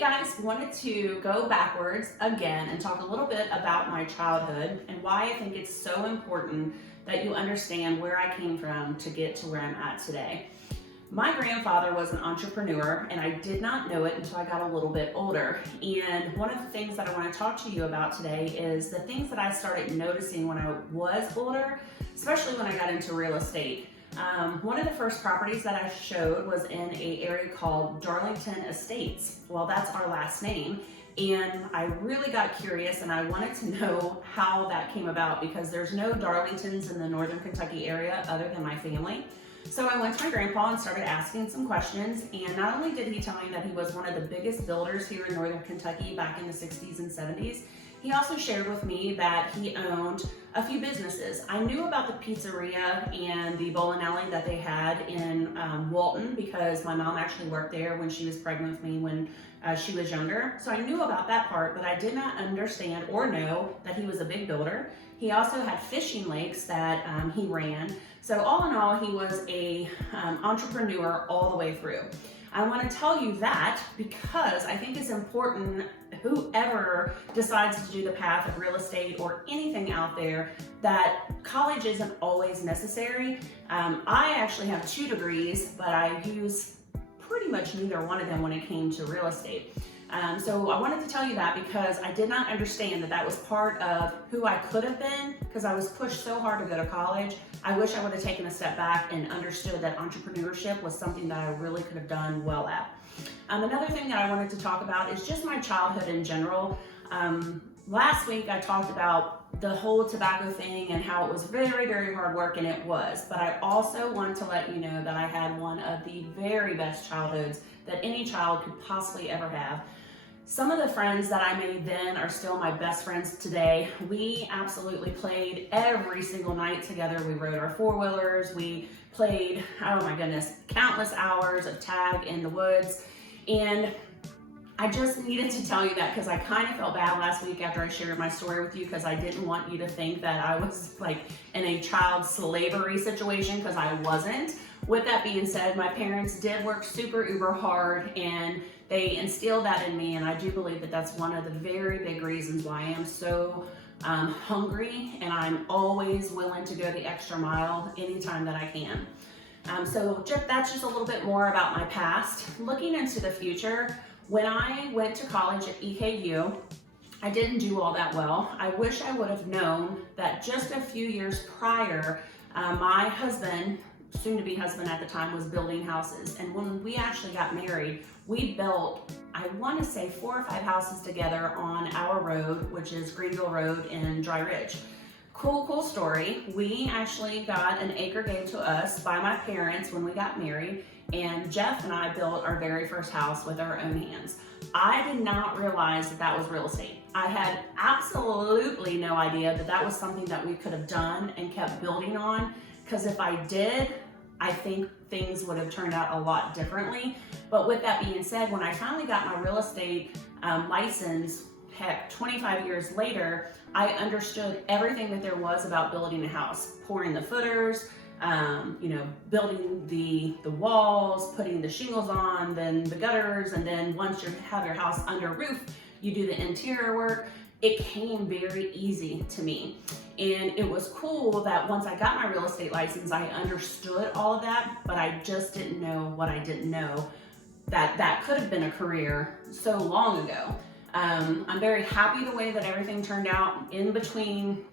guys, wanted to go backwards again and talk a little bit about my childhood and why I think it's so important that you understand where I came from to get to where I'm at today. My grandfather was an entrepreneur and I did not know it until I got a little bit older. And one of the things that I want to talk to you about today is the things that I started noticing when I was older, especially when I got into real estate. One of the first properties that I showed was in an area called Darlington Estates. Well, that's our last name. And I really got curious and I wanted to know how that came about because there's no Darlingtons in the Northern Kentucky area other than my family. So I went to my grandpa and started asking some questions, and not only did he tell me that he was one of the biggest builders here in Northern Kentucky back in the 60s and 70s, he also shared with me that he owned a few businesses. I knew about the pizzeria and the bowling alley that they had in Walton because my mom actually worked there when she was pregnant with me when she was younger. So I knew about that part, but I did not understand or know that he was a big builder. He also had fishing lakes that he ran. So all in all, he was a entrepreneur all the way through. I want to tell you that because I think it's important, whoever decides to do the path of real estate or anything out there, that college isn't always necessary. I actually have 2 degrees, but I use pretty much neither one of them when it came to real estate. So I wanted to tell you that because I did not understand that was part of who I could have been because I was pushed so hard to go to college. I wish I would have taken a step back and understood that entrepreneurship was something that I really could have done well at. Another thing that I wanted to talk about is just my childhood in general. Last week I talked about the whole tobacco thing and how it was very, very hard work, and it was. But I also want to let you know that I had one of the very best childhoods that any child could possibly ever have. Some of the friends that I made then are still my best friends today. We absolutely played every single night together. We rode our 4-wheelers. We played, oh my goodness, countless hours of tag in the woods. And I just needed to tell you that because I kind of felt bad last week after I shared my story with you because I didn't want you to think that I was like in a child slavery situation because I wasn't. With that being said, my parents did work super uber hard and they instilled that in me, and I do believe that that's one of the very big reasons why I am so hungry and I'm always willing to go the extra mile anytime that I can. So that's just a little bit more about my past. Looking into the future, when I went to college at EKU, I didn't do all that well. I wish I would have known that just a few years prior, my husband, soon-to-be husband at the time, was building houses. And when we actually got married, we built, I want to say 4 or 5 houses together on our road, which is Greenville Road in Dry Ridge. Cool story. We actually got an acre given to us by my parents when we got married, and Jeff and I built our very first house with our own hands. I did not realize that was real estate. I had absolutely no idea that was something that we could have done and kept building on, because if I did, I think things would have turned out a lot differently. But with that being said, when I finally got my real estate license, heck, 25 years later, I understood everything that there was about building a house, pouring the footers, building the walls, putting the shingles on, then the gutters, and then once you have your house under roof, you do the interior work. It came very easy to me. And it was cool that once I got my real estate license, I understood all of that, but I just didn't know what I didn't know, that could have been a career so long ago. I'm very happy the way that everything turned out in between,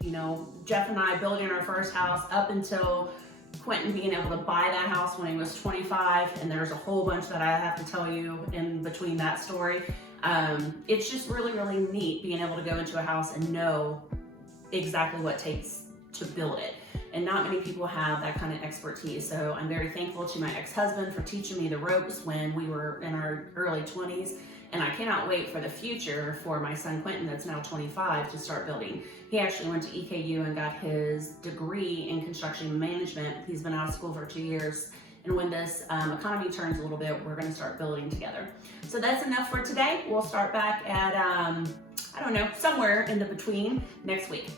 Jeff and I building our first house up until Quentin being able to buy that house when he was 25, and there's a whole bunch that I have to tell you in between that story. It's just really, really neat being able to go into a house and know exactly what it takes to build it. And not many people have that kind of expertise. So I'm very thankful to my ex-husband for teaching me the ropes when we were in our early 20s. And I cannot wait for the future for my son Quentin, that's now 25, to start building. He actually went to EKU and got his degree in construction management. He's been out of school for 2 years. And when this economy turns a little bit, we're gonna start building together. So that's enough for today. We'll start back at, somewhere in the between next week.